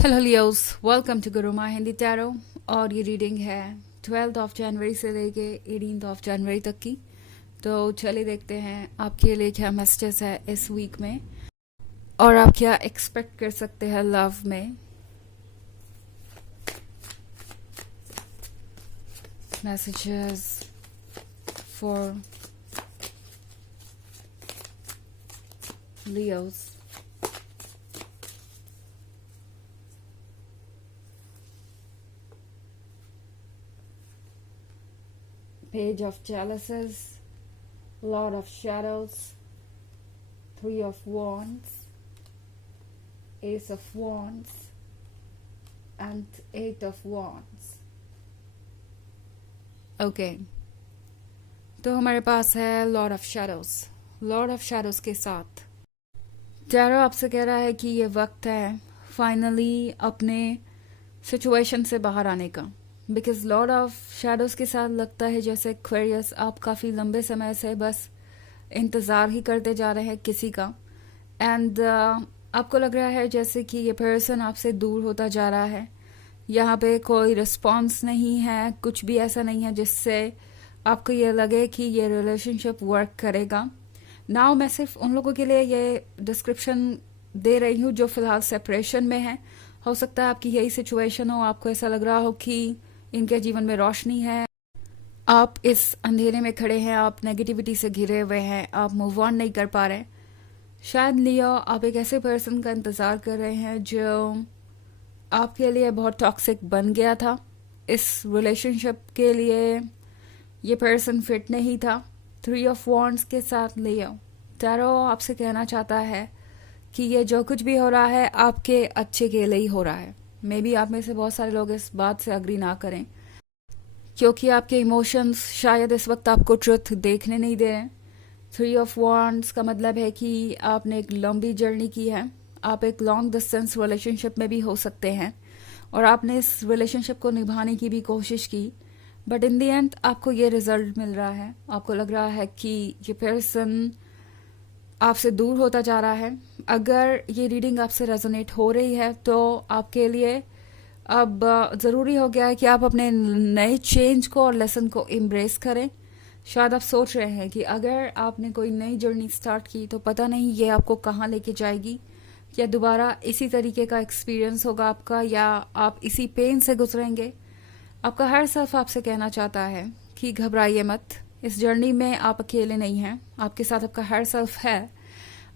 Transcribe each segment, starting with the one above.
Hello Leos, welcome to Guruma Hindi tarot. और ये reading है 12 ऑफ जनवरी से लेके 18 ऑफ जनवरी तक की। तो चलिए देखते हैं आपके लिए क्या मैसेजेस है इस वीक में और आप क्या एक्सपेक्ट कर सकते हैं लव में। Messages for Leos. Page of Chalices, Lord of Shadows, Three of Wands, Ace of Wands, and Eight of Wands. Okay, तो हमारे पास है Lord of Shadows। Lord of Shadows के साथ टैरो आपसे कह रहा है कि ये वक्त है फाइनली अपने सिचुएशन से बाहर आने का। बिकॉज लॉर्ड ऑफ शैडोज के साथ लगता है जैसे एक्वेरियस आप काफ़ी लंबे समय से बस इंतज़ार ही करते जा रहे हैं किसी का। एंड आपको लग रहा है जैसे कि ये पर्सन आपसे दूर होता जा रहा है। यहाँ पे कोई रिस्पॉन्स नहीं है, कुछ भी ऐसा नहीं है जिससे आपको ये लगे कि ये रिलेशनशिप वर्क करेगा। नाउ मैं सिर्फ उन लोगों के लिए ये डिस्क्रिप्शन दे रही हूँ जो फिलहाल सेपरेशन में है। हो सकता है आपकी यही सिचुएशन हो, आपको ऐसा लग रहा हो कि इनके जीवन में रोशनी है, आप इस अंधेरे में खड़े हैं, आप नेगेटिविटी से घिरे हुए हैं, आप मूव ऑन नहीं कर पा रहे। शायद लियो आप एक ऐसे पर्सन का इंतज़ार कर रहे हैं जो आपके लिए बहुत टॉक्सिक बन गया था। इस रिलेशनशिप के लिए ये पर्सन फिट नहीं था। थ्री ऑफ वॉन्ड्स के साथ लियो टैरो आपसे कहना चाहता है कि ये जो कुछ भी हो रहा है आपके अच्छे के लिए ही हो रहा है। मे बी आप में से बहुत सारे लोग इस बात से अग्री ना करें क्योंकि आपके इमोशंस शायद इस वक्त आपको ट्रुथ देखने नहीं दे रहे। थ्री ऑफ वॉन्ड्स का मतलब है कि आपने एक लंबी जर्नी की है, आप एक लॉन्ग डिस्टेंस रिलेशनशिप में भी हो सकते हैं और आपने इस रिलेशनशिप को निभाने की भी कोशिश की, बट इन दी एंड आपको ये रिजल्ट मिल रहा है। आपको लग रहा है कि ये पर्सन आपसे दूर होता जा रहा है। अगर ये रीडिंग आपसे रेजोनेट हो रही है तो आपके लिए अब ज़रूरी हो गया है कि आप अपने नए चेंज को और लेसन को एम्ब्रेस करें। शायद आप सोच रहे हैं कि अगर आपने कोई नई जर्नी स्टार्ट की तो पता नहीं ये आपको कहाँ लेके जाएगी, या दोबारा इसी तरीके का एक्सपीरियंस होगा आपका, या आप इसी पेन से गुजरेंगे। आपका हर सेल्फ आपसे कहना चाहता है कि घबराइए मत, इस जर्नी में आप अकेले नहीं हैं, आपके साथ आपका हर सेल्फ है।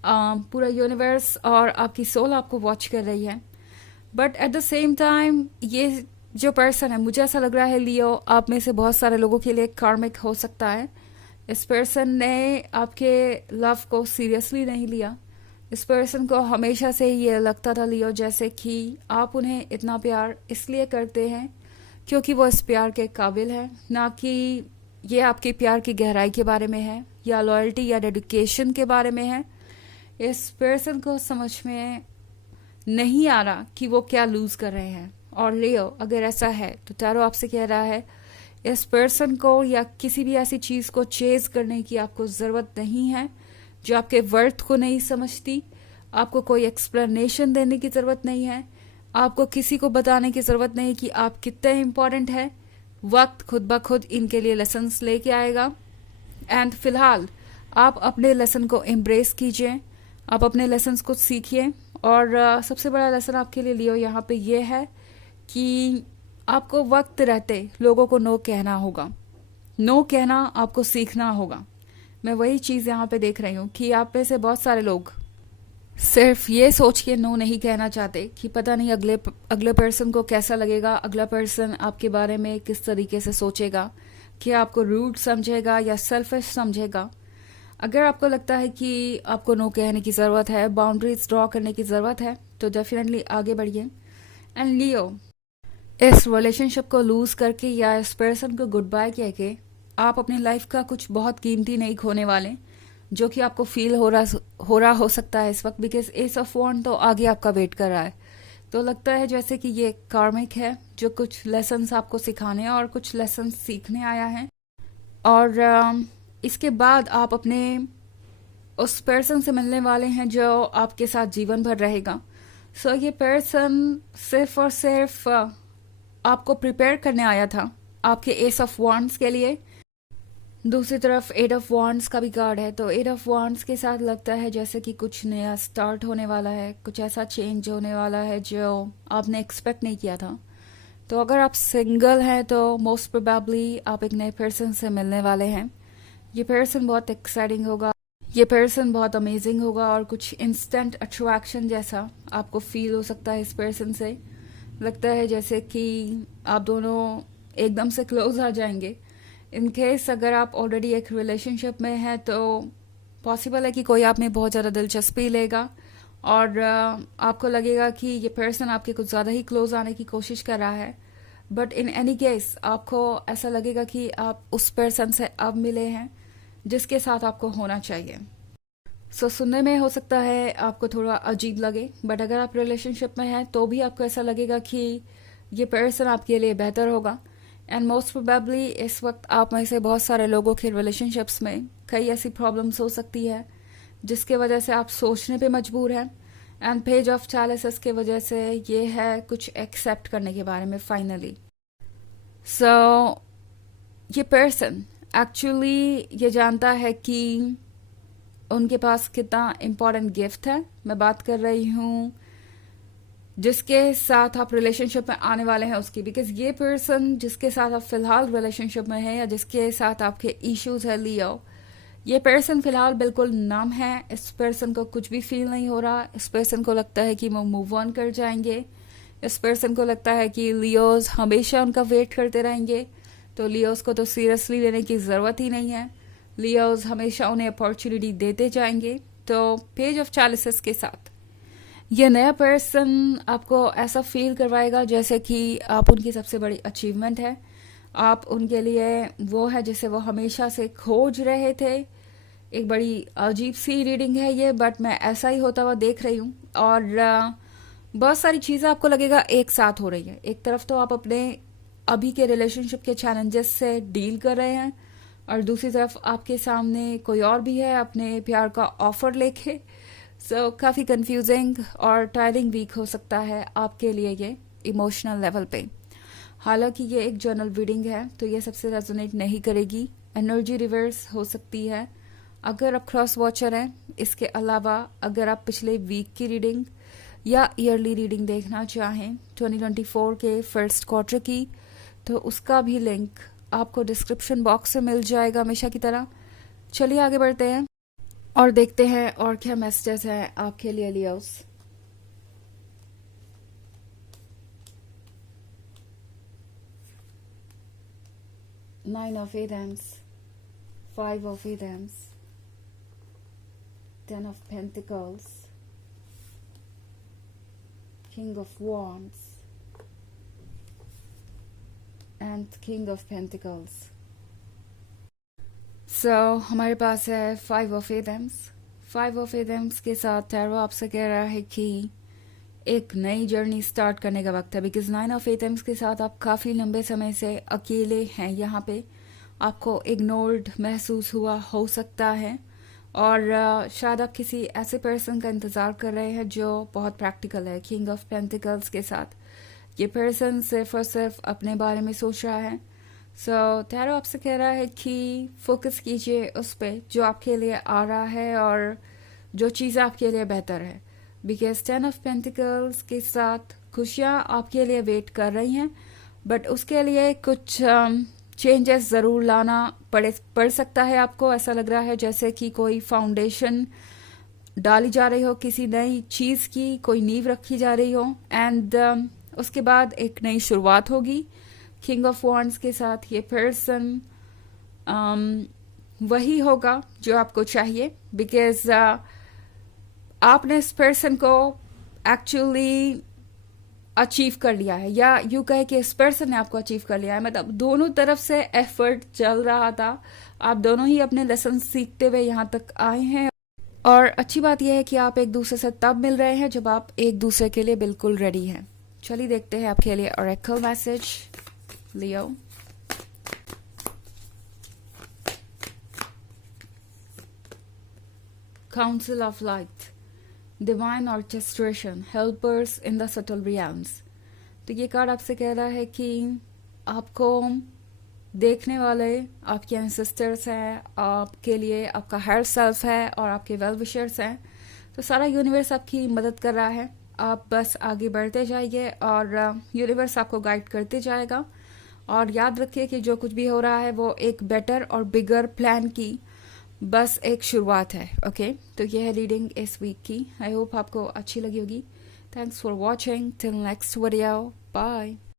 पूरा यूनिवर्स और आपकी सोल आपको वॉच कर रही है। But at the same time ये जो पर्सन है, मुझे ऐसा लग रहा है लियो आप में से बहुत सारे लोगों के लिए कार्मिक हो सकता है। इस पर्सन ने आपके लव को सीरियसली नहीं लिया। इस पर्सन को हमेशा से ये लगता था लियो जैसे कि आप उन्हें इतना प्यार इसलिए करते हैं क्योंकि वो इस प्यार के काबिल है, ना कि ये आपके प्यार की गहराई के बारे में है या लॉयल्टी या डेडिकेशन के बारे में है। इस पर्सन को समझ में नहीं आ रहा कि वो क्या लूज कर रहे हैं। और लियो अगर ऐसा है तो टैरो आपसे कह रहा है इस पर्सन को या किसी भी ऐसी चीज को चेज करने की आपको जरूरत नहीं है जो आपके वर्थ को नहीं समझती। आपको कोई एक्सप्लेनेशन देने की जरूरत नहीं है, आपको किसी को बताने की जरूरत नहीं कि आप कितने इंपॉर्टेंट है। वक्त खुद ब खुद इनके लिए लेसन्स लेके आएगा। एंड फिलहाल आप अपने लेसन को एम्ब्रेस कीजिए, आप अपने लेसन्स को सीखिए। और सबसे बड़ा लेसन आपके लिए लियो यहाँ पे ये है कि आपको वक्त रहते लोगों को नो कहना होगा, नो कहना आपको सीखना होगा। मैं वही चीज़ यहाँ पे देख रही हूँ कि आप में से बहुत सारे लोग सिर्फ ये सोच के नो नहीं कहना चाहते कि पता नहीं अगले पर्सन को कैसा लगेगा, अगला पर्सन आपके बारे में किस तरीके से सोचेगा, क्या आपको रूड समझेगा या सेल्फिश समझेगा। अगर आपको लगता है कि आपको नो कहने की ज़रूरत है, बाउंड्रीज ड्रॉ करने की ज़रूरत है, तो डेफिनेटली आगे बढ़िए। एंड लियो इस रिलेशनशिप को लूज करके या इस पर्सन को गुड बाय कह के आप अपनी लाइफ का कुछ बहुत कीमती नहीं खोने वाले, जो कि आपको फील हो रहा हो सकता है इस वक्त। बिकॉज एस ऑफ वॉन्ड तो आगे आपका वेट कर रहा है, तो लगता है जैसे कि ये कार्मिक है जो कुछ लेसन्स आपको सिखाने और कुछ लेसन्स सीखने आया है। और इसके बाद आप अपने उस पर्सन से मिलने वाले हैं जो आपके साथ जीवन भर रहेगा, सो ये पर्सन सिर्फ और सिर्फ आपको प्रिपेयर करने आया था आपके एस ऑफ वॉन्ड्स के लिए। दूसरी तरफ एट ऑफ वॉन्ड्स का भी कार्ड है, तो एट ऑफ वॉन्ड्स के साथ लगता है जैसे कि कुछ नया स्टार्ट होने वाला है, कुछ ऐसा चेंज होने वाला है जो आपने एक्सपेक्ट नहीं किया था। तो अगर आप सिंगल हैं तो मोस्ट प्रोबेबली आप एक नए पर्सन से मिलने वाले हैं। ये पर्सन बहुत एक्साइटिंग होगा, ये पर्सन बहुत अमेजिंग होगा और कुछ इंस्टेंट अट्रैक्शन जैसा आपको फील हो सकता है इस पर्सन से। लगता है जैसे कि आप दोनों एकदम से क्लोज आ जाएंगे। इन केस अगर आप ऑलरेडी एक रिलेशनशिप में हैं तो पॉसिबल है कि कोई आप में बहुत ज़्यादा दिलचस्पी लेगा और आपको लगेगा कि ये पर्सन आपके कुछ ज़्यादा ही क्लोज आने की कोशिश कर रहा है। बट इन एनी केस आपको ऐसा लगेगा कि आप उस पर्सन से अब मिले हैं जिसके साथ आपको होना चाहिए। सो सुनने में हो सकता है आपको थोड़ा अजीब लगे, बट अगर आप रिलेशनशिप में हैं तो भी आपको ऐसा लगेगा कि ये पर्सन आपके लिए बेहतर होगा। एंड मोस्ट प्रोबेबली इस वक्त आप में से बहुत सारे लोगों के रिलेशनशिप्स में कई ऐसी प्रॉब्लम्स हो सकती है जिसके वजह से आप सोचने पे मजबूर हैं। एंड पेज ऑफ चैलेंजेस के वजह से ये है कुछ एक्सेप्ट करने के बारे में फाइनली। सो ये पर्सन एक्चुअली ये जानता है कि उनके पास कितना इम्पोर्टेंट गिफ्ट है। मैं बात कर रही हूँ जिसके साथ आप रिलेशनशिप में आने वाले हैं उसकी, बिकॉज ये पर्सन जिसके साथ आप फिलहाल रिलेशनशिप में हैं या जिसके साथ आपके इश्यूज है लियो, ये पर्सन फिलहाल बिल्कुल नम है। इस पर्सन को कुछ भी फील नहीं हो रहा। इस पर्सन को लगता है कि वो मूव ऑन कर जाएंगे। इस पर्सन को लगता है कि लियोज हमेशा उनका वेट करते रहेंगे, तो लियोज को तो सीरियसली लेने की ज़रूरत ही नहीं है। लियोज हमेशा उन्हें अपॉर्चुनिटी देते जाएंगे। तो पेज ऑफ चैलेंजेस के साथ ये नया पर्सन आपको ऐसा फील करवाएगा जैसे कि आप उनकी सबसे बड़ी अचीवमेंट है। आप उनके लिए वो है जिसे वो हमेशा से खोज रहे थे। एक बड़ी अजीब सी रीडिंग है ये, बट मैं ऐसा ही होता हुआ देख रही हूँ। और बहुत सारी चीज़ें आपको लगेगा एक साथ हो रही है। एक तरफ तो आप अपने अभी के रिलेशनशिप के चैलेंजेस से डील कर रहे हैं और दूसरी तरफ आपके सामने कोई और भी है अपने प्यार का ऑफर लेके। सो काफ़ी कंफ्यूजिंग और टायरिंग वीक हो सकता है आपके लिए ये इमोशनल लेवल पे। हालांकि ये एक जर्नल रीडिंग है तो ये सबसे रेजोनेट नहीं करेगी। एनर्जी रिवर्स हो सकती है अगर आप क्रॉस वॉचर हैं। इसके अलावा अगर आप पिछले वीक की रीडिंग या ईयरली रीडिंग देखना चाहें 2024 के फर्स्ट क्वार्टर की, तो उसका भी लिंक आपको डिस्क्रिप्शन बॉक्स में मिल जाएगा हमेशा की तरह। चलिए आगे बढ़ते हैं और देखते हैं और क्या मैसेजेस हैं आपके लिए लियोस। नाइन ऑफ एडेम्स, फाइव ऑफ एडेम्स, 10 of Pentacles, King of Wands and King of Pentacles. So हमारे पास है 5 of Wands। 5 of Wands के साथ टैरो आपसे कह रहा है कि एक नई जर्नी स्टार्ट करने का वक्त है, बिकॉज 9 of Wands के साथ आप काफ़ी लंबे समय से अकेले हैं। यहाँ पे आपको इग्नोर्ड महसूस हुआ हो सकता है और शायद आप किसी ऐसे पर्सन का इंतज़ार कर रहे हैं जो बहुत प्रैक्टिकल है। किंग ऑफ पेंटिकल्स के साथ ये पर्सन सिर्फ और सिर्फ अपने बारे में सोच रहा है। सो टैरो आपसे कह रहा है कि फोकस कीजिए उस पर जो आपके लिए आ रहा है और जो चीज़ आपके लिए बेहतर है, बिकॉज 10 ऑफ पेंटिकल्स के साथ खुशियाँ आपके लिए वेट कर रही हैं, बट उसके लिए कुछ चेंजेस ज़रूर लाना पड़ सकता है। आपको ऐसा लग रहा है जैसे कि कोई फाउंडेशन डाली जा रही हो, किसी नई चीज़ की कोई नींव रखी जा रही हो एंड उसके बाद एक नई शुरुआत होगी। किंग ऑफ वॉन्ड्स के साथ ये पर्सन वही होगा जो आपको चाहिए, बिकॉज आपने इस पर्सन को एक्चुअली अचीव कर लिया है, या यूँ कहे कि इस पर्सन ने आपको अचीव कर लिया है। मतलब दोनों तरफ से एफर्ट चल रहा था, आप दोनों ही अपने लेसन सीखते हुए यहाँ तक आए हैं। और अच्छी बात यह है कि आप एक दूसरे से तब मिल रहे हैं जब आप एक दूसरे के लिए बिल्कुल रेडी हैं। चलिए देखते हैं आपके लिए oracle message Leo. Council of light, divine orchestration, helpers in the subtle realms. तो ये कार्ड आपसे कह रहा है कि आपको देखने वाले आपके एंसेस्टर्स हैं, आपके लिए आपका हायर सेल्फ है और आपके वेल विशर्स हैं। तो सारा यूनिवर्स आपकी मदद कर रहा है, आप बस आगे बढ़ते जाइए और यूनिवर्स आपको गाइड करते जाएगा। और याद रखिए कि जो कुछ भी हो रहा है वो एक बेटर और बिगर प्लान की बस एक शुरुआत है। ओके, तो ये है रीडिंग इस वीक की। आई होप आपको अच्छी लगी होगी। Thanks for watching, till next video, bye.